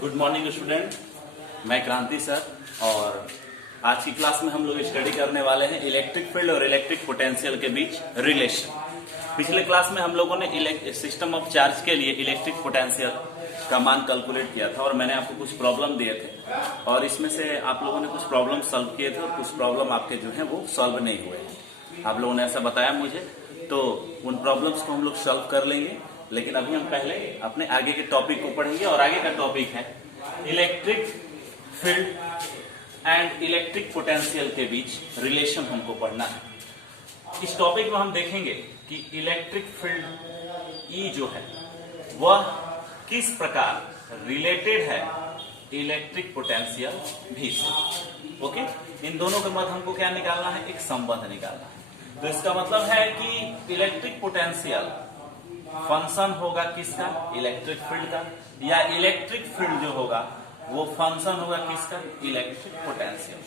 Good morning student, मैं क्रांति sir. और आज की क्लास में हम लोग स्टडी करने वाले हैं इलेक्ट्रिक फील्ड और इलेक्ट्रिक पोटेंशियल के बीच रिलेशन। पिछले क्लास में हम लोगों ने सिस्टम ऑफ चार्ज के लिए इलेक्ट्रिक पोटेंशियल का मान कैलकुलेट किया था और मैंने आपको कुछ प्रॉब्लम दिए थे और इसमें से आप लोगों ने कुछ प्रॉब्लम सॉल्व किए थे और कुछ प्रॉब्लम आपके जो है वो सॉल्व नहीं हुए हैं। आप लोगों ने ऐसा बताया मुझे, तो उन प्रॉब्लम्स को हम लोग सॉल्व कर लेंगे। लेकिन अभी हम पहले अपने आगे के टॉपिक को पढ़ेंगे और आगे का टॉपिक है electric field and electric potential के बीच रिलेशन हमको पढ़ना है। इस टॉपिक में हम देखेंगे कि इलेक्ट्रिक फील्ड ई जो है वह किस प्रकार रिलेटेड है इलेक्ट्रिक पोटेंशियल भी से। ओके, इन दोनों के मध्य हमको क्या निकालना है? एक संबंध निकालना है। तो इसका मतलब है कि इलेक्ट्रिक पोटेंशियल फंक्शन होगा किसका? इलेक्ट्रिक फील्ड का, या इलेक्ट्रिक फील्ड जो होगा वो फंक्शन होगा किसका? Electric potential.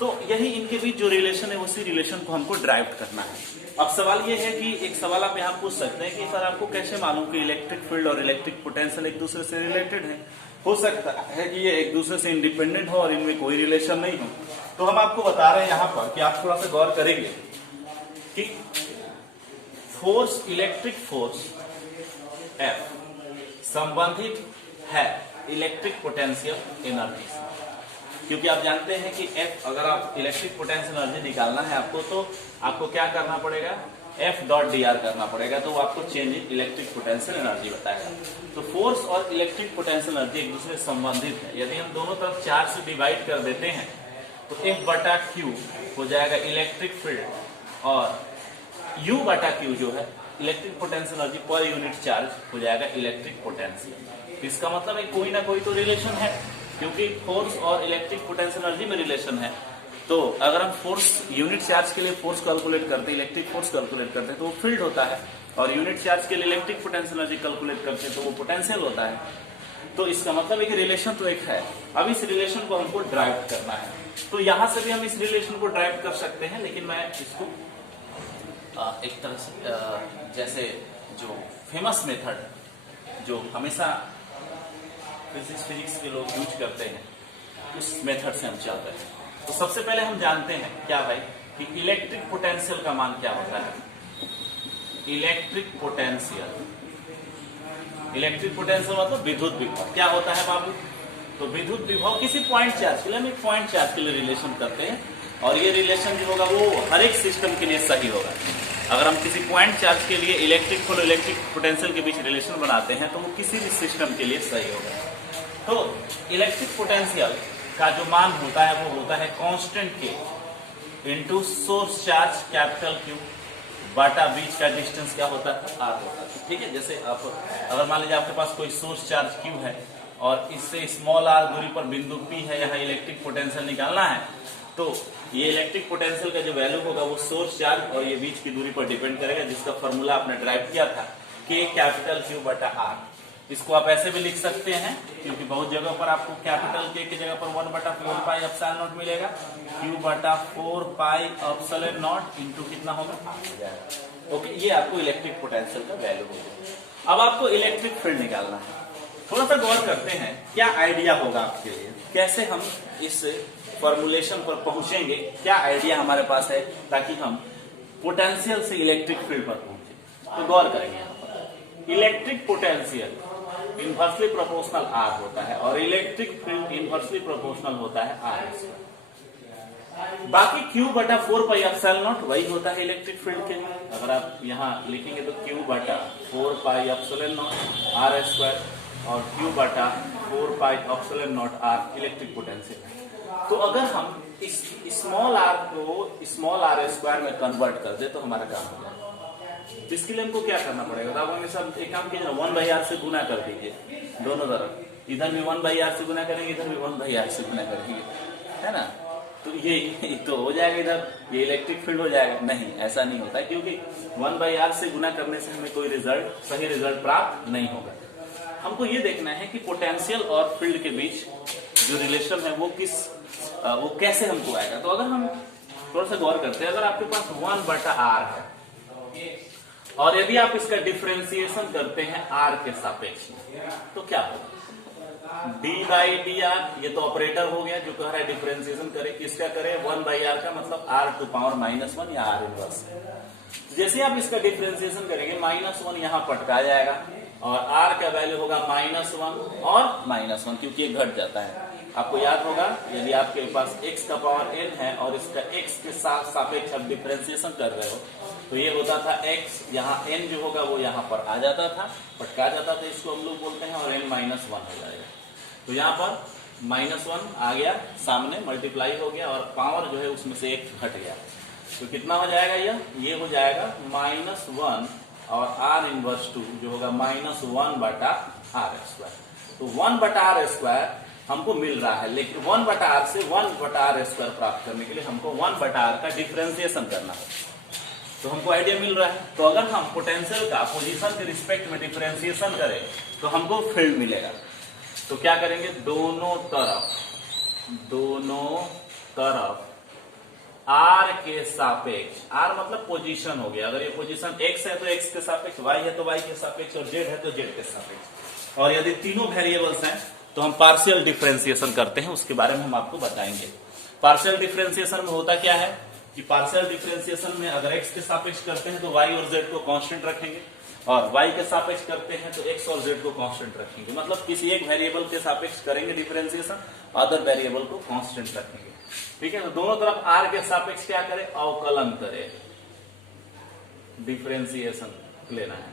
तो यही इनके बीच जो रिलेशन है उसी रिलेशन को हमको ड्राइव करना है। अब सवाल ये है कि एक सवाल आप यहाँ पूछ सकते हैं कि सर आपको कैसे मालूम कि इलेक्ट्रिक फील्ड और इलेक्ट्रिक पोटेंशियल एक दूसरे से रिलेटेड है? हो सकता है कि ये एक दूसरे से इंडिपेंडेंट हो और इनमें कोई रिलेशन नहीं हो। तो हम आपको बता रहे हैं यहाँ पर कि आप थोड़ा सा गौर करेंगे कि फोर्स, इलेक्ट्रिक फोर्स F संबंधित है इलेक्ट्रिक पोटेंशियल एनर्जी से। क्योंकि आप जानते हैं कि F, अगर आप इलेक्ट्रिक पोटेंशियल एनर्जी निकालना है आपको, तो आपको क्या करना पड़ेगा? F डॉट dr करना पड़ेगा, तो वो आपको change in electric potential energy बताएगा। तो फोर्स और इलेक्ट्रिक पोटेंशियल एनर्जी एक दूसरे से संबंधित है। यदि हम दोनों तरफ चार्ज से डिवाइड कर देते हैं तो F बटा Q हो जाएगा इलेक्ट्रिक फील्ड और U बटा Q जो है electric potential energy per unit charge हो जाएगा इलेक्ट्रिक पोटेंशियल। इसका मतलब है कोई ना कोई तो रिलेशन है, क्योंकि फोर्स और इलेक्ट्रिक पोटेंशियल एनर्जी में रिलेशन है। तो अगर हम फोर्स यूनिट चार्ज के लिए फोर्स कैलकुलेट करते हैं, इलेक्ट्रिक फोर्स कैलकुलेट करते हैं तो वो फील्ड होता है, और यूनिट चार्ज के लिए इलेक्ट्रिक पोटेंशियल एनर्जी कैलकुलेट करते हैं तो वो पोटेंशियल होता है। तो इसका मतलब है कि रिलेशन तो एक है। अब इस रिलेशन को हमको ड्राइव करना है। तो यहां से भी हम इस रिलेशन को ड्राइव कर सकते हैं, लेकिन मैं इसको एक तरह से जैसे जो फेमस मेथड जो हमेशा फिजिक्स के लोग यूज करते हैं उस मेथड से हम चलते हैं। तो सबसे पहले हम जानते हैं क्या भाई कि इलेक्ट्रिक पोटेंशियल का मान क्या होता है। इलेक्ट्रिक पोटेंशियल, इलेक्ट्रिक पोटेंशियल मतलब विद्युत विभव क्या होता है बाबू? तो विद्युत विभव किसी पॉइंट चार्ज के लिए हम एक पॉइंट चार्ज के लिए रिलेशन करते हैं, और ये रिलेशन जो होगा वो हर एक सिस्टम के लिए सही होगा। अगर हम किसी पॉइंट चार्ज के लिए इलेक्ट्रिक फील्ड और इलेक्ट्रिक पोटेंशियल के बीच रिलेशन बनाते हैं तो वो किसी भी सिस्टम के लिए सही होगा। तो इलेक्ट्रिक पोटेंशियल का जो मान होता है वो होता है कांस्टेंट के into source charge capital Q बटा बीच का डिस्टेंस क्या होता है? R होता है। ठीक है, जैसे आप अगर मान लीजिए आपके पास कोई सोर्स चार्ज Q है और इससे स्मॉल r दूरी पर बिंदु P है, यहाँ इलेक्ट्रिक पोटेंशियल निकालना है, तो ये इलेक्ट्रिक पोटेंशियल का जो वैल्यू होगा वो सोर्स चार्ज और ये बीच की दूरी पर डिपेंड करेगा, जिसका फॉर्मूला आपने ड्राइव किया था K कैपिटल Q बटा R। इसको आप ऐसे भी लिख सकते हैं, क्योंकि बहुत जगह पर आपको कैपिटल K की जगह पर 1 बटा 4 पाई एप्सिलॉन नॉट मिलेगा। Q बटा 4 पाई एप्सिलॉन नॉट इंटू कितना होगा? R हो जाएगा। ओके, ये आपको इलेक्ट्रिक पोटेंशियल का वैल्यू होगा। अब आपको इलेक्ट्रिक फील्ड निकालना है। थोड़ा सा गौर करते हैं, क्या आइडिया होगा आपके लिए, कैसे हम इस फॉर्मुलेशन पर पहुंचेंगे, क्या आइडिया हमारे पास है ताकि हम पोटेंशियल से इलेक्ट्रिक फील्ड पर पहुंचे। तो गौर करेंगे, यहाँ पर electric potential inversely proportional R होता है और इलेक्ट्रिक फील्ड इनवर्सली प्रोपोर्शनल होता है R²। बाकी Q बटा 4 पाई एप्सिलॉन नॉट वही होता है इलेक्ट्रिक फील्ड के लिए। अगर आप यहाँ लिखेंगे तो Q बटा 4 पाई एप्सिलॉन नॉट R² और Q बटा 4 pi epsilon not R electric potential. तो अगर हम इस स्मॉल r को स्मॉल r² में कन्वर्ट कर दे तो हमारा काम हो जाएगा। तो इसके लिए हमको क्या करना पड़ेगा? तो आप हमेशा एक काम कीजिए, 1/r से गुना कर दीजिए दोनों तरफ। इधर भी 1/r से गुना करेंगे, इधर भी 1/r से गुना करेंगे, है ना? तो ये तो हो जाएगा, इधर ये इलेक्ट्रिक फील्ड हो जाएगा। नहीं, ऐसा नहीं होता, क्योंकि 1/r से गुना करने से हमें कोई रिजल्ट, सही रिजल्ट प्राप्त नहीं होगा। हमको ये देखना है कि पोटेंशियल और फील्ड के बीच जो रिलेशन है वो कैसे हमको आएगा। तो अगर हम थोड़ा सा गौर करते हैं, अगर आपके पास 1/r है और यदि आप इसका डिफरेंशिएशन करते हैं आर के सापेक्ष में तो क्या होगा, डी बाई डी आर, ये तो ऑपरेटर हो गया जो कह रहा है डिफरेंशिएशन करे, किसका करे, 1 बाई आर का, मतलब आर टू पावर -1 या आर इनवर्स। जैसे आप इसका डिफरेंशिएशन करेंगे -1 यहां पटका जाएगा और आर का वैल्यू होगा -1 और -1, क्योंकि ये घट जाता है। आपको याद होगा यदि आपके पास x का पावर n है और इसका x के साथ सापेक्ष आप डिफरेंशिएशन कर रहे हो तो ये होता था x, यहाँ n जो होगा वो यहाँ पर आ जाता था, पटका जाता था, इसको हम लोग बोलते हैं, और n -1 हो जाएगा। तो यहाँ पर -1 आ गया सामने, मल्टीप्लाई हो गया और पावर जो है उसमें से एक घट गया, तो कितना हो जाएगा, ये हो जाएगा -1 और r इनवर्स 2 जो होगा -1 बटा r स्क्वायर। तो 1 बटा r स्क्वायर हमको मिल रहा है, लेकिन 1 बटा r से 1 बटा r स्क्वायर प्राप्त करने के लिए हमको 1 बटा r का डिफरेंशिएशन करना है। तो हमको आइडिया मिल रहा है। तो अगर हम पोटेंशियल का पोजीशन के रिस्पेक्ट में डिफरेंशिएशन करें तो हमको फील्ड मिलेगा। तो क्या करेंगे, दोनों तरफ r के सापेक्ष, r मतलब पोजीशन हो गया, अगर ये पोजीशन x है तो x के सापेक्ष, y है तो y के सापेक्ष और z है तो z के सापेक्ष, और यदि तीनों वेरिएबल्स हैं तो हम पार्शियल डिफरेंशिएशन करते हैं, उसके बारे में हम आपको बताएंगे। पार्शियल डिफरेंशिएशन में होता क्या है कि पार्शियल डिफरेंशिएशन में अगर x के सापेक्ष करते हैं तो y और z को कांस्टेंट रखेंगे, और y के सापेक्ष करते हैं तो x और z को कांस्टेंट रखेंगे। मतलब किसी एक वेरिएबल के सापेक्ष करेंगे डिफरेंशिएशन, अदर वेरिएबल को कांस्टेंट रखेंगे। ठीक है, तो दोनों तरफ r के सापेक्ष क्या करें, अवकलन करें, डिफरेंशिएशन लेना है,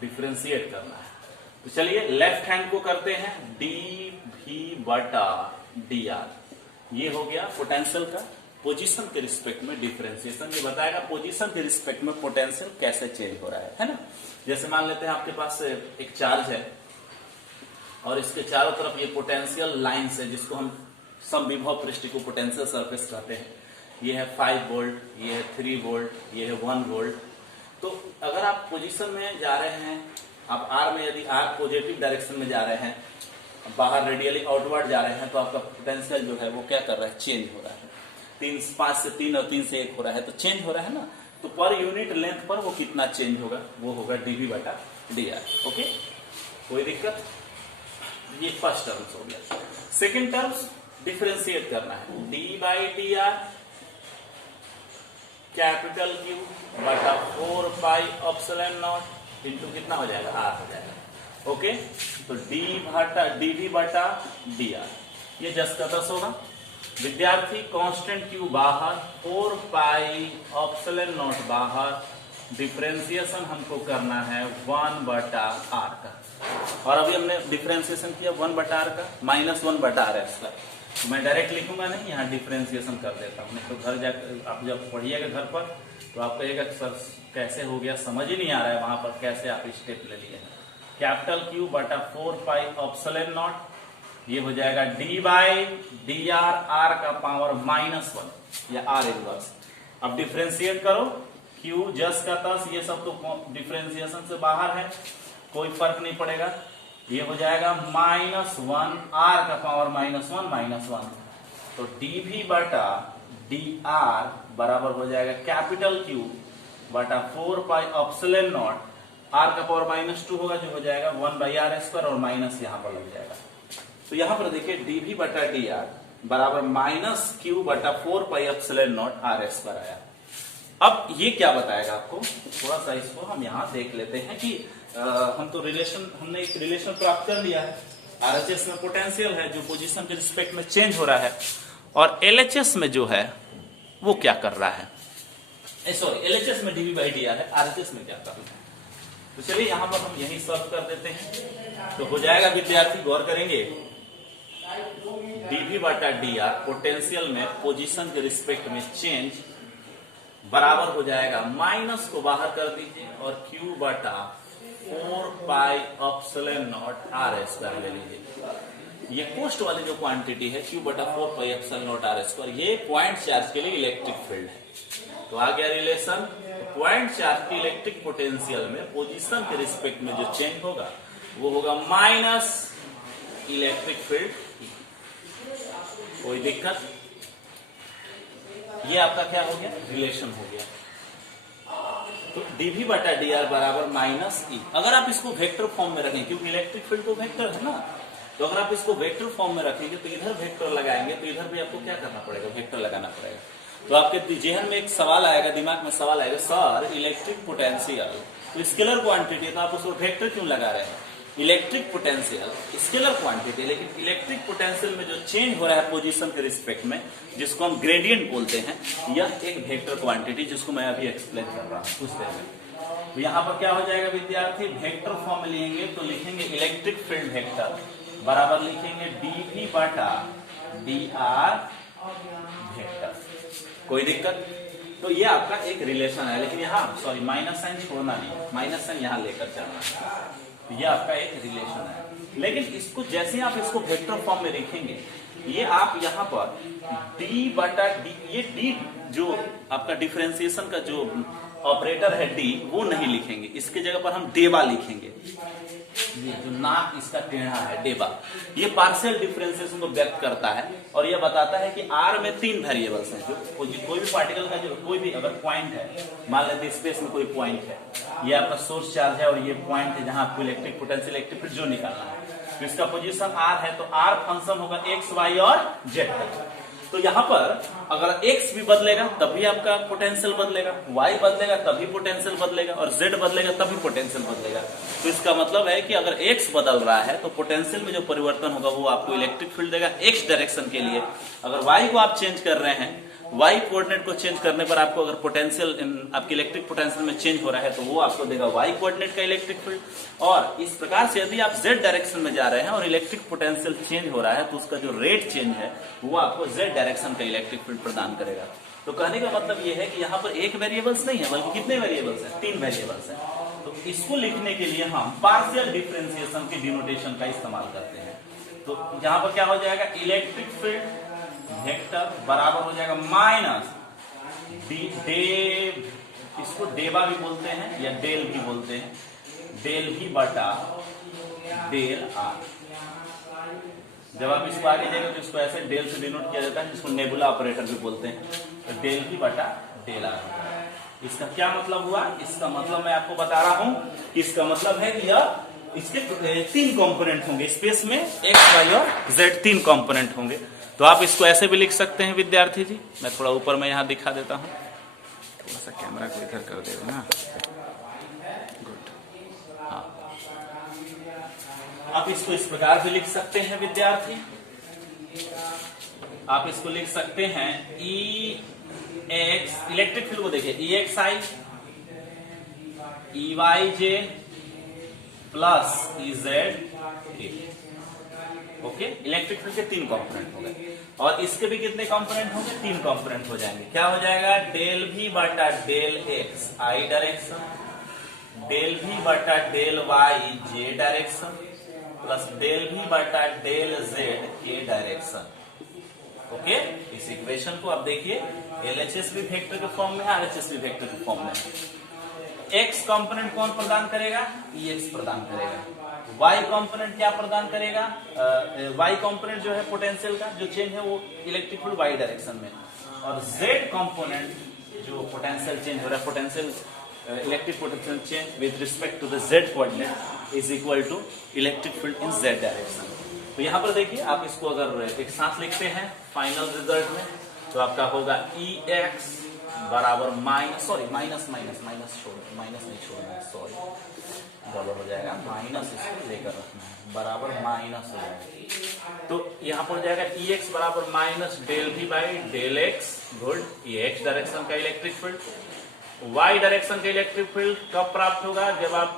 डिफरेंशिएट करना है। तो चलिए लेफ्ट हैंड को करते हैं, dv बटा dr, ये हो गया पोटेंशियल का पोजीशन के रिस्पेक्ट में डिफरेंशिएशन। ये बताएगा पोजीशन के रिस्पेक्ट में पोटेंशियल कैसे चेंज हो रहा है ना। जैसे मान लेते हैं आपके पास एक चार्ज है और इसके चारों तरफ ये पोटेंशियल लाइंस है, जिसको हम समविभव पृष्ठ को पोटेंशियल सरफेस कहते हैं। ये है 5 वोल्ट, ये है 3 वोल्ट, ये है 1 वोल्ट। तो अगर आप पोजीशन में जा रहे हैं, आप r में यदि r पॉजिटिव डायरेक्शन में जा रहे हैं, बाहर रेडियली आउटवर्ड जा रहे हैं, तो आपका पोटेंशियल जो है वो क्या कर रहा है, चेंज हो रहा है। 5 से 3 और 3 से 1 हो रहा है, तो चेंज हो रहा है ना। तो पर यूनिट लेंथ पर वो कितना चेंज होगा, वो होगा dv बटा dr। ओके, कोई दिक्कत, ये फर्स्ट टर्म्स हो गया। सेकेंड टर्म्स डिफरेंशिएट करना है, d by D R capital Q बटा 4 पाई एप्सिलॉन नॉट इंटू कितना हो जाएगा, r हो जाएगा। ओके, तो dv बटा dr, ये 10 का 10 होगा। विद्यार्थी कांस्टेंट Q बाहर, 4 पाई एप्सिलॉन नॉट बाहर, डिफरेंशिएशन हमको करना है 1 बटा r का, और अभी हमने डिफरेंशिएशन किया 1 बटा r का, -1 बटा r इसका। तो मैं डायरेक्ट लिखूंगा नहीं, यहाँ डिफरेंशिएशन कर देता हूँ। नहीं तो घर जाकर आप जब पढ़िएगा घर पर तो आप कहिएगा सर कैसे हो गया, समझ ही नहीं आ रहा है वहां पर कैसे आप स्टेप ले लिए। कैपिटल Q बटा 4 पाई एप्सिलॉन नॉट, ये हो जाएगा d by D R, r का पावर -1 या r इनवर्स। अब डिफरेंशिएट करो, Q जस का तस, ये सब तो डिफरेंशिएशन से बाहर है, कोई फर्क नहीं पड़ेगा। ये हो जाएगा -1 r का पावर -1, तो dv बटा dr बराबर हो जाएगा कैपिटल Q बटा 4 पाई एप्सिलॉन नॉट, r का पावर -2 होगा जो हो जाएगा 1 बाई r स्क्वायर, और माइनस यहाँ पर लग जाएगा। तो यहाँ पर देखिए dv बटा dr बराबर -q बटा 4 pi epsilon not r square आया। अब ये क्या बताएगा आपको, थोड़ा सा इसको हम यहाँ देख लेते हैं कि हमने एक रिलेशन प्राप्त कर लिया है। RHS में पोटेंशियल है जो पोजीशन के रिस्पेक्ट में चेंज हो रहा है, और LHS में जो है वो क्या कर रहा है, सॉरी LHS में dv बाई dr है, RHS में क्या कर रहा है। तो चलिए यहाँ पर हम यही सॉल्व कर देते हैं। तो हो जाएगा विद्यार्थी, गौर करेंगे, dv बटा dr पोटेंशियल में पोजीशन के रिस्पेक्ट में चेंज बराबर हो जाएगा, माइनस को बाहर कर दीजिए और Q बटा 4 pi epsilon not r square ले लीजिए। ये पोस्ट वाली जो क्वांटिटी है Q बटा 4 pi epsilon not r square, ये पॉइंट चार्ज के लिए इलेक्ट्रिक फील्ड है। तो आ गया रिलेशन, पॉइंट चार्ज की इलेक्ट्रिक पोटेंशियल में पोजीशन के रिस्पेक्ट में जो चेंज होगा वो होगा माइनस इलेक्ट्रिक फील्ड। कोई दिक्कत, ये आपका क्या हो गया, रिलेशन हो गया। तो dv बटा dr बराबर माइनस ई। अगर आप इसको वेक्टर फॉर्म में रखें, क्योंकि इलेक्ट्रिक फील्ड तो वेक्टर है ना, तो अगर आप इसको वेक्टर फॉर्म में रखेंगे तो इधर वेक्टर लगाएंगे तो इधर भी आपको क्या करना पड़ेगा, वेक्टर लगाना पड़ेगा। तो आपके जेहन में एक सवाल आएगा, दिमाग में सवाल आएगा, सर इलेक्ट्रिक पोटेंशियल तो स्केलर क्वांटिटी, तो आप उसको वेक्टर क्यों लगा रहे हैं? इलेक्ट्रिक पोटेंशियल स्केलर क्वांटिटी, लेकिन इलेक्ट्रिक पोटेंशियल में जो चेंज हो रहा है पोजीशन के रिस्पेक्ट में, जिसको हम ग्रेडियंट बोलते हैं, यह एक वेक्टर क्वांटिटी, जिसको मैं अभी एक्सप्लेन कर रहा हूं कुछ देर में। तो यहाँ पर क्या हो जाएगा विद्यार्थी, वेक्टर फॉर्म में लेंगे तो लिखेंगे इलेक्ट्रिक फील्ड वेक्टर बराबर लिखेंगे dv बटा dr वेक्टर। कोई दिक्कत? तो ये आपका एक रिलेशन है, लेकिन यहाँ सॉरी माइनस साइन छोड़ना नहीं, माइनस साइन यहाँ लेकर चलना है। तो ये आपका एक रिलेशन है, लेकिन इसको जैसे आप इसको वेक्टर फॉर्म में लिखेंगे, ये आप यहाँ पर d बटा डी, ये d जो आपका डिफरेंशिएशन का जो ऑपरेटर है d, वो नहीं लिखेंगे, इसके जगह पर हम डेबा लिखेंगे। ये जो नाक इसका टेढ़ा है डेबा, ये पार्शियल डिफरेंशिएशन को व्यक्त करता है और ये बताता है कि r में 3 वेरिएबल्स हैं। जो कोई भी पार्टिकल का जो कोई भी अगर पॉइंट है, मान लेते हैं स्पेस में कोई पॉइंट है, ये आपका सोर्स चार्ज है और ये पॉइंट है जहां आपको इलेक्ट्रिक पोटेंशियल इलेक्ट्रिक फील्ड जो निकालना है, तो इसका पोजीशन r है, तो r फंक्शन होगा x, y और z का। तो यहाँ पर अगर x भी बदलेगा तब भी आपका पोटेंशियल बदलेगा, y बदलेगा तभी पोटेंशियल बदलेगा और z बदलेगा तभी पोटेंशियल बदलेगा। तो इसका मतलब है कि अगर x बदल रहा है तो पोटेंशियल में जो परिवर्तन होगा वो आपको इलेक्ट्रिक फील्ड देगा x डायरेक्शन के लिए। अगर y को आप चेंज कर रहे हैं, y कोऑर्डिनेट को चेंज करने पर आपको अगर पोटेंशियल आपके इलेक्ट्रिक पोटेंशियल में चेंज हो रहा है तो वो आपको देगा y कोऑर्डिनेट का इलेक्ट्रिक फील्ड। और इस प्रकार से यदि आप z डायरेक्शन में जा रहे हैं और इलेक्ट्रिक पोटेंशियल चेंज हो रहा है तो उसका जो रेट चेंज है वो आपको z डायरेक्शन का इलेक्ट्रिक फील्ड प्रदान करेगा। तो कहने का मतलब ये है कि यहाँ पर एक वेरिएबल्स नहीं है, बल्कि कितने वेरिएबल्स हैं, 3 वेरिएबल्स हैं। तो इसको लिखने के लिए हम पार्शियल डिफरेंशिएशन के डिनोटेशन का इस्तेमाल करते हैं। तो यहाँ पर क्या हो जाएगा, इलेक्ट्रिक फील्ड वेक्टर बराबर हो जाएगा माइनस इसको डेबा भी बोलते हैं या डेल भी बोलते हैं, डेल भी बटा डेल आर। जब आप इसको आगे जाएंगे तो इसको ऐसे डेल से डिनोट किया जाता है, जिसको नेबुला ऑपरेटर भी बोलते हैं। तो डेल भी बटा डेल आर। इसका क्या मतलब हुआ? इसका मतलब मैं आपको बता रहा हूं, इसका मतलब है कि यह इसके 3 कंपोनेंट होंगे, स्पेस में x, y और z 3 कंपोनेंट होंगे। तो आप इसको ऐसे भी लिख सकते हैं विद्यार्थी जी। मैं थोड़ा ऊपर में यहाँ दिखा देता हूँ, थोड़ा सा कैमरा को इधर कर देगा ना, गुड। हाँ, आप इसको इस प्रकार भी लिख सकते हैं विद्यार्थी। आप इसको लिख सकते हैं Ex, इलेक्ट्रिक फील्ड को देखिए, EXI EYJ plus EZ। Okay, electric field के 3 कंपोनेंट हो गए और इसके भी कितने कंपोनेंट होंगे? 3 कंपोनेंट हो जाएंगे। क्या हो जाएगा? डेल भी बटा डेल एक्स आई डायरेक्शन, डेल भी बटा डेल वाई जे डायरेक्शन प्लस डेल भी बटा डेल जेड के डायरेक्शन। ओके, इस इक्वेशन को आप देखिए, एलएचएस भी वेक्टर के फॉर्म में है, आरएचएस भी वेक्टर के फॉर्म में है। एक्स कंपोनेंट कौन प्रदान करेगा? EX प्रदान करेगा। y कंपोनेंट क्या प्रदान करेगा? y कंपोनेंट जो है पोटेंशियल का जो चेंज है वो इलेक्ट्रिक फील्ड y डायरेक्शन में, और z कंपोनेंट जो पोटेंशियल चेंज हो रहा है, potential electric potential change with respect to the z coordinate is equal to electric field in z direction. तो यहाँ पर देखिए, आप इसको अगर एक साथ लिखते हैं फाइनल रिजल्ट में तो आपका होगा EX बराबर माइनस नहीं छोड़ना, सॉरी डबल हो जाएगा, माइनस इसको लेकर रखना है, बराबर माइनस हो जाएगा। तो यहाँ पर जाएगा EX बराबर minus del V by del x, good. EX direction का इलेक्ट्रिक फील्ड, Y डायरेक्शन का इलेक्ट्रिक फील्ड कब प्राप्त होगा? जब आप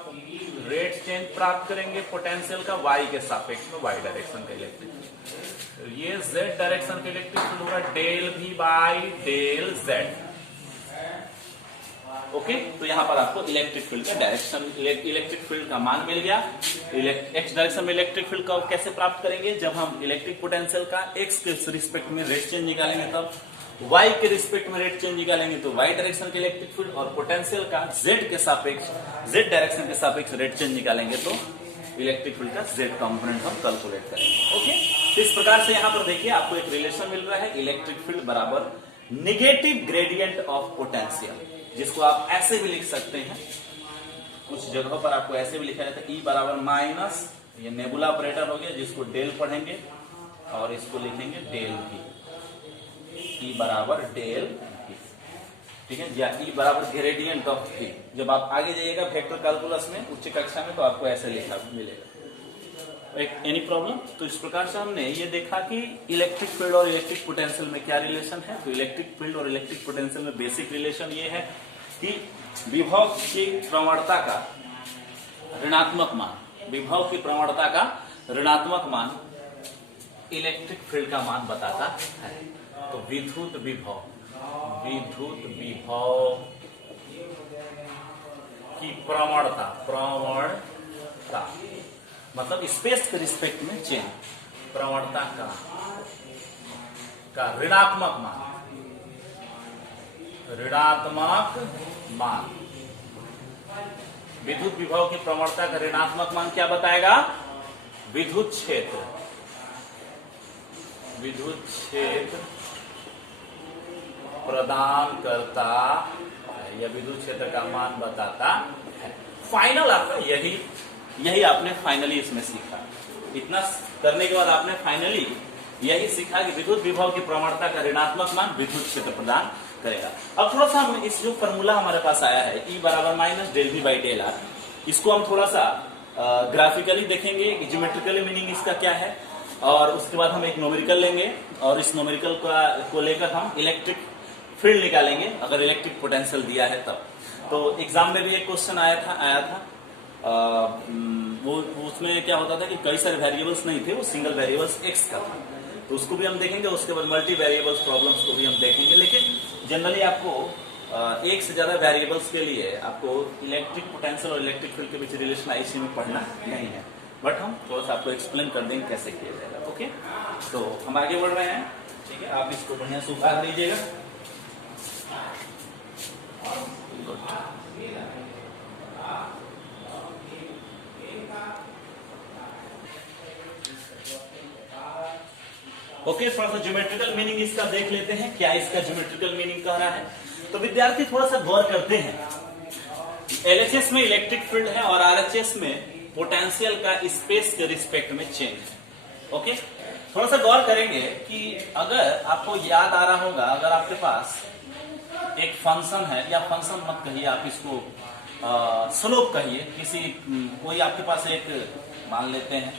रेट चेंज प्राप्त करेंगे पोटेंशियल का Y के सापेक्ष में, Y डायरेक्शन का इलेक्ट्रिक फील्ड। ये Z डायरेक्शन का इलेक्ट्रिक फील्ड होगा del V by del Z। Okay, तो यहाँ पर आपको इलेक्ट्रिक फील्ड का डायरेक्शन, इलेक्ट्रिक फील्ड का मान मिल गया। एक्स डायरेक्शन में इलेक्ट्रिक फील्ड का कैसे प्राप्त करेंगे? जब हम इलेक्ट्रिक पोटेंशियल का एक्स के रिस्पेक्ट में रेट चेंज निकालेंगे, तब y के रिस्पेक्ट में रेट चेंज निकालेंगे तो y डायरेक्शन के इलेक्ट्रिक फील्ड, और पोटेंशियल का z के सापेक्ष, z डायरेक्शन के सापेक्ष रेट चेंज निकालेंगे तो इलेक्ट्रिक फील्ड का z कंपोनेंट हम कैलकुलेट करेंगे। ओके, तो इस प्रकार से यहाँ पर देखिए आपको एक रिलेशन मिल रहा है, इलेक्ट्रिक फील्ड बराबर नेगेटिव ग्रेडियंट ऑफ पोटेंशियल। जिसको आप ऐसे भी लिख सकते हैं, कुछ जगहों पर आपको ऐसे भी लिखा जाता है, ई बराबर माइनस, ये नेबुला ऑपरेटर हो गया जिसको डेल पढ़ेंगे और इसको लिखेंगे डेल भी, ई बराबर डेल भी, ठीक है, या ई बराबर ग्रेडियंट ऑफ भी। जब आप आगे जाइएगा वेक्टर कैलकुलस में उच्च कक्षा में तो आपको ऐसे लिखा मिलेगा। Any problem? तो इस प्रकार से हमने ये देखा कि इलेक्ट्रिक फील्ड और इलेक्ट्रिक पोटेंशियल में क्या रिलेशन है। तो इलेक्ट्रिक फील्ड और इलेक्ट्रिक पोटेंशियल में बेसिक रिलेशन ये है कि विभव की प्रवणता का ऋणात्मक मान, विभव की प्रवणता का ऋणात्मक मान इलेक्ट्रिक फील्ड का मान बताता है। तो विद्युत विभव की प्रवणता मतलब स्पेस के रिस्पेक्ट में चेंज, प्रवणता का ऋणात्मक मान, विद्युत विभव की प्रवणता का ऋणात्मक मान क्या बताएगा? विद्युत क्षेत्र प्रदान करता है, या विद्युत क्षेत्र का मान बताता है। फाइनल आपका यही आपने फाइनली इसमें सीखा। इतना करने के बाद आपने फाइनली यही सीखा कि विद्युत विभव की प्रवणता का ऋणात्मक मान विद्युत क्षेत्र प्रदान करेगा। अब थोड़ा सा हम इस जो फॉर्मूला हमारे पास आया है ई बराबर minus del V by del r, इसको हम थोड़ा सा ग्राफिकली देखेंगे, ज्योमेट्रिकली मीनिंग इसका क्या है, और उसके बाद हम एक न्यूमेरिकल लेंगे और इस न्यूमेरिकल को लेकर हम इलेक्ट्रिक फील्ड निकालेंगे अगर इलेक्ट्रिक पोटेंशियल दिया है तब। तो एग्जाम में भी एक क्वेश्चन आया था वो उसमें क्या होता था कि कई सारे वेरिएबल्स नहीं थे, वो सिंगल वेरिएबल्स एक्स का था, तो उसको भी हम देखेंगे। उसके बाद मल्टी वेरिएबल्स प्रॉब्लम्स को भी हम देखेंगे। लेकिन जनरली आपको एक से ज्यादा वेरिएबल्स के लिए आपको इलेक्ट्रिक पोटेंशियल और इलेक्ट्रिक फील्ड के बीच रिलेशन आईसी में पढ़ना नहीं है, बट हम थोड़ा सा आपको एक्सप्लेन कर देंगे कैसे किया जाएगा। ओके, तो हम आगे बढ़ रहे हैं, ठीक है, आप इसको बढ़िया से उतार लीजिएगा। ओके, थोड़ा सा ज्योमेट्रिकल मीनिंग इसका देख लेते हैं, क्या इसका ज्योमेट्रिकल मीनिंग कह रहा है। तो विद्यार्थी थोड़ा सा गौर करते हैं, एलएचएस में इलेक्ट्रिक फील्ड है और आरएचएस में पोटेंशियल का स्पेस के रिस्पेक्ट में चेंज है। ओके, थोड़ा सा गौर करेंगे कि अगर आपको याद आ रहा होगा, अगर आपके पास एक फंक्शन है, या फंक्शन मत कहिए, आप इसको स्लोप कहिए, किसी कोई आपके पास एक मान लेते हैं,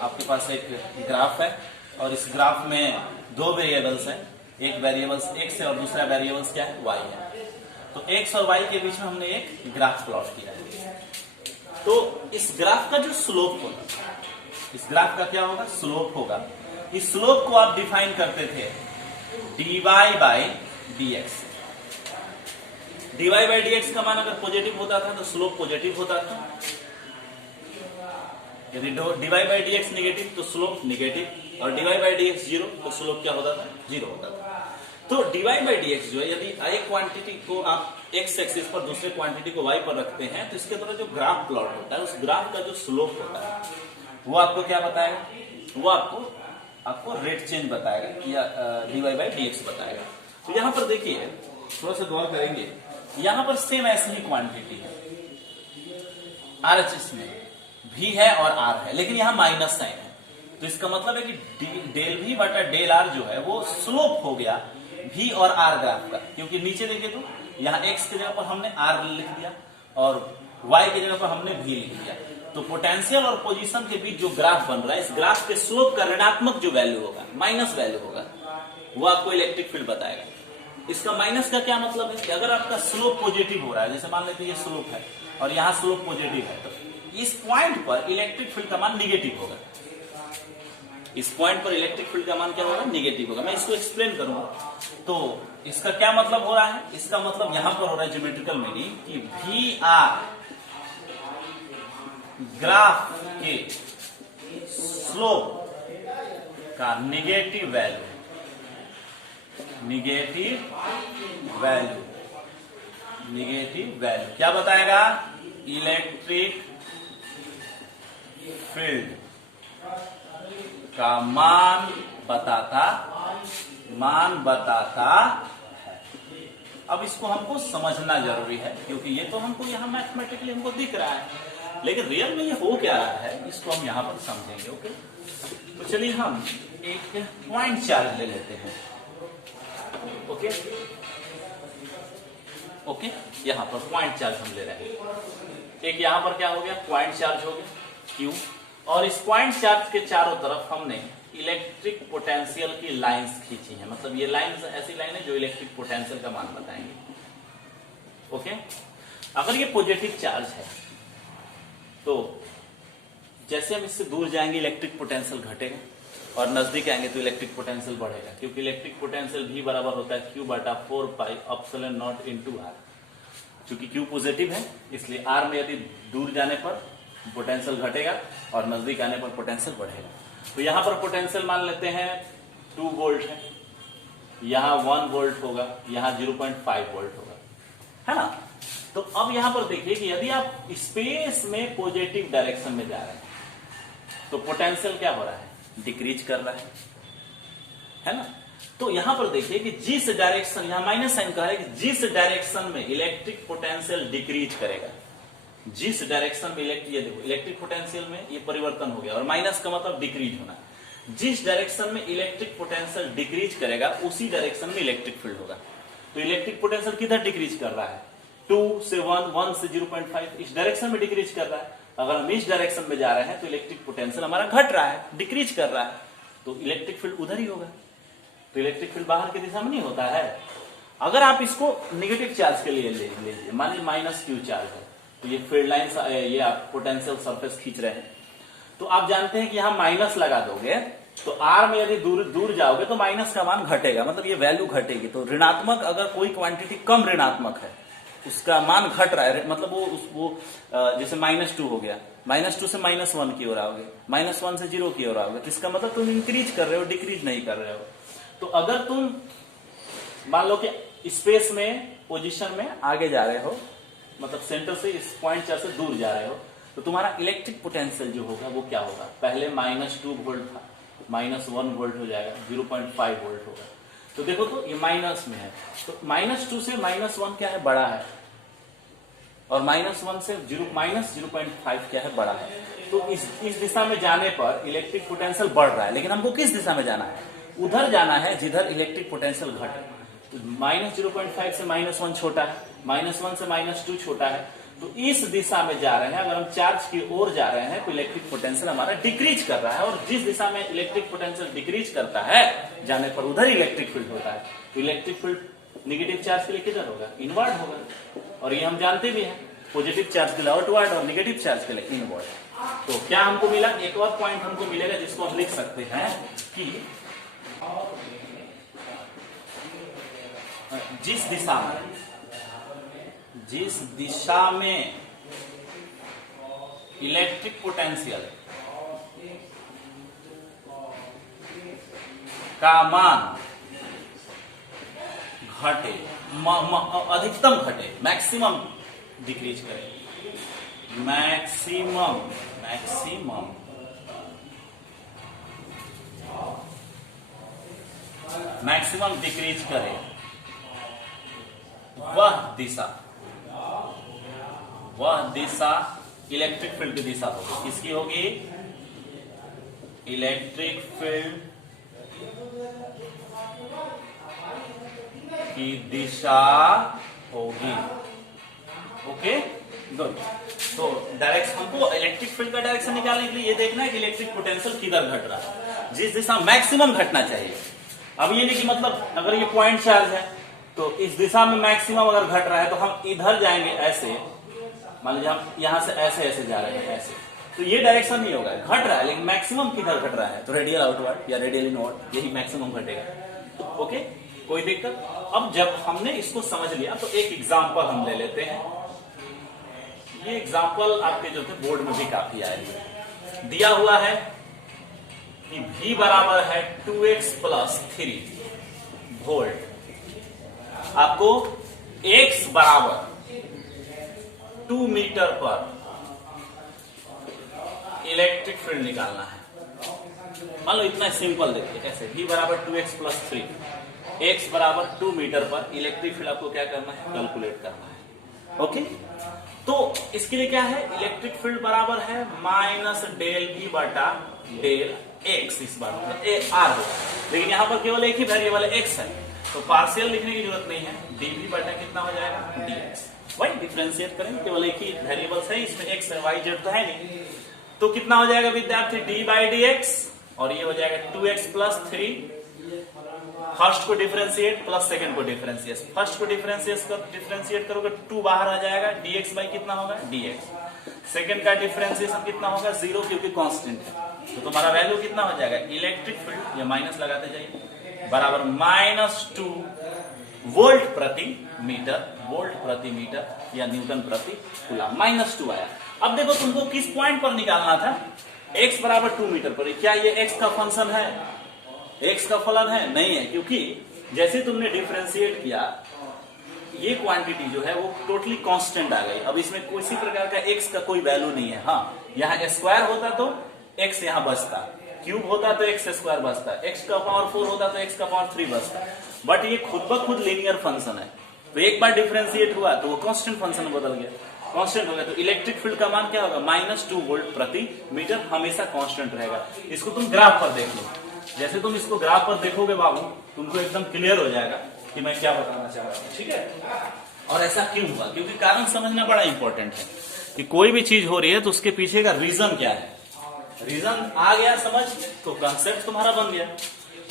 आपके पास एक ग्राफ है और इस ग्राफ में दो वेरिएबल्स हैं, एक वेरिएबल्स एक्स है और दूसरा वेरिएबल्स क्या है, वाई है। तो एक्स और वाई के बीच में हमने एक ग्राफ प्लॉट किया है। तो इस ग्राफ का जो स्लोप होगा, इस ग्राफ का क्या होगा, स्लोप होगा। इस स्लोप को आप डिफाइन करते थे dy by dx। dy by dx का मान अगर पॉजिटिव होता था तो स्लोप पॉजिटिव होता था, यदि dy बाई dx नेगेटिव तो स्लोप नेगेटिव, और dy बाई dx जीरो तो स्लोप क्या होता था, जीरो होता था। तो dy बाई dx जो है, यदि एक क्वांटिटी को आप x एक्सिस पर दूसरे क्वांटिटी को y पर रखते हैं तो इसके द्वारा जो ग्राफ प्लॉट होता है, उस ग्राफ का जो स्लोप होता है वो आपको क्या बताएगा, वो आपको रेट चेंज बताएगा या dy बाई dx बताएगा। तो यहाँ पर देखिए, थोड़ा सा गौर करेंगे, यहाँ पर सेम ऐसी ही क्वांटिटी है, RHS में v है और r है, लेकिन यहाँ माइनस साइन है। तो इसका मतलब है कि डेल v बटा डेल r जो है वो स्लोप हो गया v और r ग्राफ का, क्योंकि नीचे देखिए तो यहाँ x की जगह पर हमने r लिख दिया और y की जगह पर हमने v लिख दिया। तो पोटेंशियल और पोजीशन के बीच जो ग्राफ बन रहा है, इस ग्राफ के स्लोप का ऋणात्मक जो वैल्यू होगा, माइनस वैल्यू होगा, वो आपको इलेक्ट्रिक फील्ड बताएगा। इसका माइनस का क्या मतलब है कि अगर आपका स्लोप पॉजिटिव हो रहा है, जैसे मान लेते हैं ये स्लोप है और यहाँ स्लोप पॉजिटिव है, तो इस पॉइंट पर इलेक्ट्रिक फील्ड का मान निगेटिव होगा। इस पॉइंट पर इलेक्ट्रिक फील्ड का मान क्या होगा, निगेटिव होगा। मैं इसको एक्सप्लेन करूंगा। तो इसका क्या मतलब हो रहा है, इसका मतलब यहां पर हो रहा है ज्योमेट्रिकल मीनिंग कि वी आर ग्राफ के स्लोप का निगेटिव वैल्यू क्या बताएगा, इलेक्ट्रिक फील्ड का मान बताता है। अब इसको हमको समझना जरूरी है, क्योंकि ये तो हमको यहाँ मैथमेटिकली हमको दिख रहा है, लेकिन रियल में ये हो क्या रहा है इसको हम यहाँ पर समझेंगे। ओके, तो चलिए हम एक पॉइंट चार्ज ले लेते हैं। ओके ओके, यहाँ पर पॉइंट चार्ज हम ले रहे हैं। एक यहाँ पर क्या हो गया, पॉइंट चार्ज हो गया क्यू, और इस पॉइंट चार्ज के चारों तरफ हमने इलेक्ट्रिक पोटेंशियल की लाइंस खींची हैं। मतलब ये लाइंस ऐसी लाइन है जो इलेक्ट्रिक पोटेंशियल का मान बताएंगे। ओके, अगर ये पॉजिटिव चार्ज है तो जैसे हम इससे दूर जाएंगे इलेक्ट्रिक पोटेंशियल घटेगा, और नजदीक आएंगे तो इलेक्ट्रिक पोटेंशियल बढ़ेगा, क्योंकि इलेक्ट्रिक पोटेंशियल भी बराबर होता है Q बटा 4 pi epsilon not into R। चूंकि Q पॉजिटिव है इसलिए R में यदि दूर जाने पर पोटेंशियल घटेगा और नजदीक आने पर पोटेंशियल बढ़ेगा। तो यहां पर पोटेंशियल मान लेते हैं 2 वोल्ट है, यहां 1 वोल्ट होगा, यहां 0.5 वोल्ट होगा, है ना। तो अब यहां पर देखिए कि यदि आप स्पेस में पॉजिटिव डायरेक्शन में जा रहे हैं तो पोटेंशियल क्या हो रहा है, डिक्रीज कर रहा है ना। तो यहां पर देखिए कि जिस डायरेक्शन, यहां माइनस साइन कह रहा है कि जिस डायरेक्शन में इलेक्ट्रिक पोटेंशियल डिक्रीज करेगा, जिस डायरेक्शन में ये देखो इलेक्ट्रिक पोटेंशियल में ये परिवर्तन हो गया, और माइनस का मतलब डिक्रीज होना। जिस डायरेक्शन में इलेक्ट्रिक पोटेंशियल डिक्रीज करेगा उसी डायरेक्शन में इलेक्ट्रिक फील्ड होगा। तो इलेक्ट्रिक पोटेंशियल किधर डिक्रीज कर रहा है, 2 से 1, 1 से 0.5, इस डायरेक्शन में डिक्रीज कर रहा है। अगर हम इस डायरेक्शन में जा रहे हैं तो इलेक्ट्रिक पोटेंशियल हमारा घट रहा है, डिक्रीज कर रहा है, तो इलेक्ट्रिक फील्ड उधर ही होगा। तो इलेक्ट्रिक फील्ड बाहर की दिशा में नहीं होता है। अगर आप इसको नेगेटिव चार्ज के लिए ले लीजिए, मान लीजिए -Q चार्ज है, तो ये फील्ड लाइन, ये आप पोटेंशियल सरफेस खींच रहे हैं, तो आप जानते हैं कि यहां माइनस लगा दोगे तो R में यदि दूर जाओगे तो माइनस का मान घटेगा, मतलब ये वैल्यू घटेगी। तो ऋणात्मक, अगर कोई क्वांटिटी कम ऋणात्मक है उसका मान घट रहा है, मतलब वो जैसे -2 हो गया, -2 से -1 की ओर आओगे, -1 से 0 की ओर आओगे, तो इसका मतलब तुम इंक्रीज कर रहे हो, डिक्रीज नहीं कर रहे हो। तो अगर तुम मान लो कि स्पेस में पोजीशन में आगे जा रहे हो, मतलब सेंटर से इस पॉइंट चार्ज से दूर जा रहे हो, तो तुम्हारा इलेक्ट्रिक पोटेंशियल जो होगा वो क्या होगा, पहले -2 वोल्ट था, -1 वोल्ट हो जाएगा, 0.5 वोल्ट होगा। तो देखो तो ये माइनस में है, तो -2 से -1 क्या है, बड़ा है, और -1 से -0.5 क्या है, बड़ा है। तो इस दिशा में जाने पर इलेक्ट्रिक पोटेंशियल बढ़ रहा है, लेकिन हमको किस दिशा में जाना है, उधर जाना है जिधर इलेक्ट्रिक पोटेंशियल घटे। तो -0.5 से -1 छोटा है, -1 से -2 छोटा है, तो इस दिशा में जा रहे हैं। अगर हम चार्ज की ओर जा रहे हैं तो इलेक्ट्रिक पोटेंशियल हमारा डिक्रीज कर रहा है, और जिस दिशा में इलेक्ट्रिक पोटेंशियल डिक्रीज करता है जाने पर उधर इलेक्ट्रिक फील्ड होता है। तो इलेक्ट्रिक फील्ड नेगेटिव चार्ज के लिए किधर होगा, इनवर्ड होगा, और ये हम जानते भी हैं, पॉजिटिव चार्ज के लिए आउटवर्ड और नेगेटिव चार्ज के लिए इनवर्ड। तो क्या हमको मिला, एक और पॉइंट हमको मिलेगा जिसको हम लिख सकते हैं कि जिस दिशा में इलेक्ट्रिक पोटेंशियल का मान घटे, अधिकतम घटे, मैक्सिमम डिक्रीज करे, मैक्सिमम डिक्रीज करे, वह दिशा इलेक्ट्रिक फील्ड की दिशा होगी। किसकी होगी, इलेक्ट्रिक फील्ड की दिशा होगी। Okay good. तो डायरेक्शन, हमको इलेक्ट्रिक फील्ड का डायरेक्शन निकालने के लिए ये देखना है कि इलेक्ट्रिक पोटेंशियल किधर घट रहा है, जिस दिशा मैक्सिमम घटना चाहिए। अब ये नहीं कि मतलब अगर ये पॉइंट चार्ज है तो इस दिशा में मैक्सिमम अगर घट रहा है तो हम इधर जाएंगे ऐसे, मान लीजिए हम यहां से ऐसे जा रहे हैं ऐसे, तो ये डायरेक्शन नहीं होगा, घट रहा है, लेकिन मैक्सिमम किधर घट रहा है, तो रेडियल आउटवर्ड या रेडियल इनवर्ड, यही मैक्सिमम घटेगा। ओके, कोई दिक्कत। अब जब हमने इसको समझ लिया तो एक एग्जाम्पल हम ले लेते हैं। ये एग्जाम्पल आपके जो थे बोर्ड में भी काफी आए थे। दिया हुआ है कि V बराबर है 2x + 3 वोल्ट, आपको x बराबर 2 मीटर पर इलेक्ट्रिक फील्ड निकालना है। मान लो इतना सिंपल देखिए, कैसे V बराबर 2x + 3, x बराबर 2 मीटर पर इलेक्ट्रिक फील्ड आपको क्या करना है, कैलकुलेट करना है। ओके, तो इसके लिए क्या है, इलेक्ट्रिक फील्ड बराबर है माइनस डेल v बटा डेल x, इस बार आर होगा, लेकिन यहाँ पर केवल एक ही वेरिएबल x है, तो पार्शियल लिखने की जरूरत नहीं है, dv बटा कितना हो जाएगा dx। वही डिफरेंशिएट करेंगे, केवल एक ही वेरिएबल है, इसमें x है, y z तो है नहीं, तो कितना हो जाएगा विद्यार्थी, d बाई dx, और ये हो जाएगा 2x प्लस 3, फर्स्ट को डिफरेंशिएट प्लस सेकंड को डिफरेंशिएट, फर्स्ट को डिफरेंशिएट करोगे 2 बाहर आ जाएगा, dx बाई कितना होगा dx, सेकंड का डिफरेंशिएशन कितना होगा 0, क्योंकि कांस्टेंट है, तो तुम्हारा वैल्यू कितना हो जाएगा, इलेक्ट्रिक फील्ड, ये माइनस लगाते जाइए, बराबर -2 वोल्ट प्रति मीटर, वोल्ट प्रति मीटर या न्यूटन प्रति कूलम, -2 आया। अब देखो तुमको किस पॉइंट पर निकालना था, x बराबर 2 मीटर पर, क्या ये x का फंक्शन है, x का फलन है, नहीं है, क्योंकि जैसे तुमने डिफरेंशिएट किया ये क्वांटिटी जो है वो टोटली कांस्टेंट आ गई, अब इसमें किसी प्रकार का x का कोई वैल्यू नहीं है। हाँ, यहाँ स्क्वायर होता तो x यहाँ बचता, क्यूब होता तो x स्क्वायर बचता, x का पावर 4 होता तो x का पावर 3 बचता, बट ये खुद ब खुद लीनियर फंक्शन है, तो एक बार डिफरेंशिएट हुआ तो वो कांस्टेंट फंक्शन बदल गया, कांस्टेंट हो गया, तो इलेक्ट्रिक फील्ड का मान क्या होगा, -2 वोल्ट प्रति मीटर, हमेशा कांस्टेंट रहेगा। इसको तुम ग्राफ पर देख लो, जैसे तुम इसको ग्राफ पर देखोगे बाबू, तुमको एकदम क्लियर हो जाएगा कि मैं क्या बताना चाह रहा हूँ, ठीक है। और ऐसा क्यों हुआ, क्योंकि कारण समझना बड़ा इंपॉर्टेंट है कि कोई भी चीज हो रही है तो उसके पीछे का रीजन क्या है, रीजन आ गया समझ तो कंसेप्ट तुम्हारा बन गया।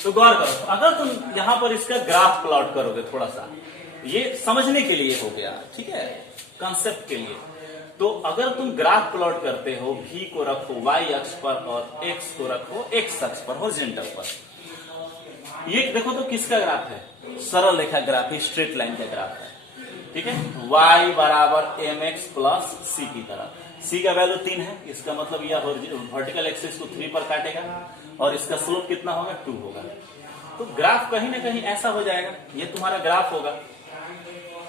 तो गौर करो, अगर तुम यहाँ पर इसका ग्राफ प्लॉट करोगे, थोड़ा सा ये समझने के लिए हो गया, ठीक है, कंसेप्ट के लिए, तो अगर तुम ग्राफ प्लॉट करते हो, v को रखो y अक्ष पर और x को रखो x अक्ष पर, हॉरिजॉन्टल पर, ये देखो तो किसका ग्राफ है, सरल रेखा ग्राफ, स्ट्रेट लाइन का ग्राफ है, ठीक है, y बराबर mx प्लस c की तरह, c का वैल्यू 3 है, इसका मतलब यह वर्टिकल एक्सिस को 3 पर काटेगा और इसका स्लोप कितना होगा 2 होगा, तो ग्राफ कहीं ना कहीं ऐसा हो जाएगा, ये तुम्हारा ग्राफ होगा,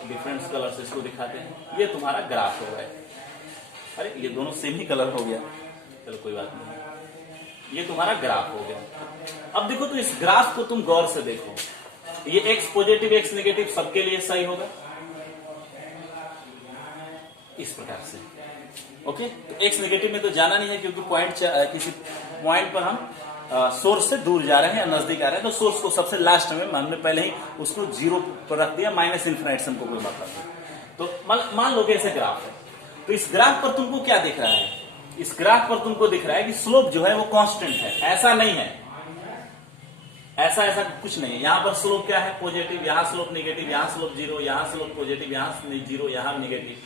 डिफरेंट कलर से इसको दिखाते हैं, ये तुम्हारा ग्राफ होगा, अरे ये दोनों सेम ही कलर हो गया, चलो कोई बात नहीं, ये तुम्हारा ग्राफ हो गया। अब देखो तो इस ग्राफ को तुम गौर से देखो, ये x पॉजिटिव x नेगेटिव सबके लिए सही होगा, इस प्रकार से, ओके, तो x नेगेटिव में तो जाना नहीं है, क्योंकि किसी पॉइंट पर हम सोर्स से दूर जा रहे हैं या नजदीक आ रहे हैं, तो सोर्स को सबसे लास्ट में हमने पहले ही उसको 0 पर रख दिया, माइनस इन्फिनिट हमको कोई मतलब नहीं, तो मान लो कि ऐसे ग्राफ है, तो इस ग्राफ पर तुमको क्या दिख रहा है, इस ग्राफ पर तुमको दिख रहा है कि स्लोप जो है वो कांस्टेंट है, ऐसा नहीं है, ऐसा कुछ नहीं है, यहाँ पर स्लोप क्या है पॉजिटिव, यहाँ स्लोप नेगेटिव, यहाँ स्लोप 0, यहाँ स्लोप पॉजिटिव, यहाँ 0, यहाँ नेगेटिव,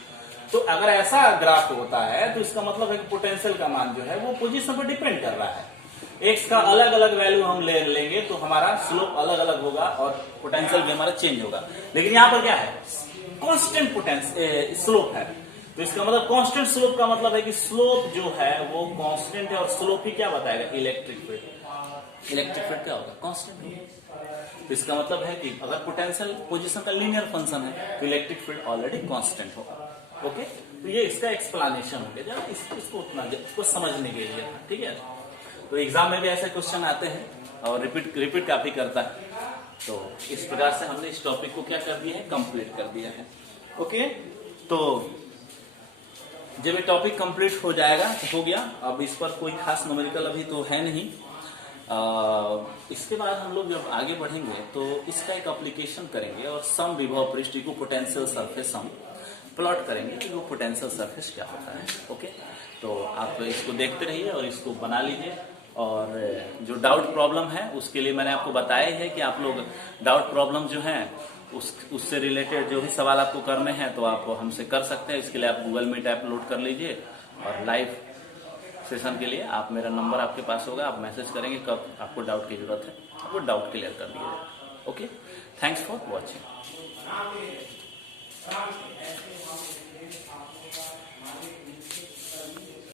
तो अगर ऐसा ग्राफ होता है तो इसका मतलब है कि पोटेंशियल का मान जो है वो पोजीशन पर डिपेंड कर रहा है, एक्स का अलग अलग वैल्यू हम ले लेंगे तो हमारा स्लोप अलग अलग होगा और पोटेंशियल भी हमारा चेंज होगा, लेकिन यहाँ पर क्या है, कांस्टेंट पोटेंशियल स्लोप है, तो इसका मतलब कांस्टेंट स्लोप का मतलब है कि स्लोप जो है वो कांस्टेंट है, और स्लोप ही क्या बताएगा, इलेक्ट्रिक फील्ड, इलेक्ट्रिक फील्ड क्या होगा, कांस्टेंट होगा, तो इसका मतलब है कि अगर पोटेंशियल पोजीशन का लीनियर फंक्शन है तो इलेक्ट्रिक फील्ड ऑलरेडी कांस्टेंट होगा, ओके, तो ये इसका एक्सप्लेनेशन हो गया, इसको उतना इसको समझने के लिए, ठीक है, तो एग्जाम में भी ऐसे क्वेश्चन आते हैं और रिपीट काफी करता है, तो इस प्रकार से हमने इस टॉपिक को क्या कर दिया है, कंप्लीट कर दिया है, ओके, तो जब ये टॉपिक कंप्लीट हो जाएगा तो हो गया, अब इस पर कोई खास न्यूमेरिकल अभी तो है नहीं, इसके बाद हम लोग जब आगे बढ़ेंगे तो इसका एक एप्लीकेशन करेंगे और सम विभव पृष्ठ को पोटेंशियल सरफेस हम प्लॉट करेंगे कि वो पोटेंशियल सरफेस क्या होता है, ओके, तो आप इसको देखते रहिए और इसको बना लीजिए, और जो डाउट प्रॉब्लम है उसके लिए मैंने आपको बताया है कि आप लोग डाउट प्रॉब्लम जो है उससे रिलेटेड जो भी सवाल आपको करने हैं तो आप हमसे कर सकते हैं, इसके लिए आप गूगल मीट ऐप लोड कर लीजिए और लाइव सेशन के लिए आप मेरा नंबर आपके पास होगा, आप मैसेज करेंगे कब आपको डाउट की जरूरत है, आपको डाउट क्लियर कर दिया जाएगा, ओके, थैंक्स फॉर वॉचिंग।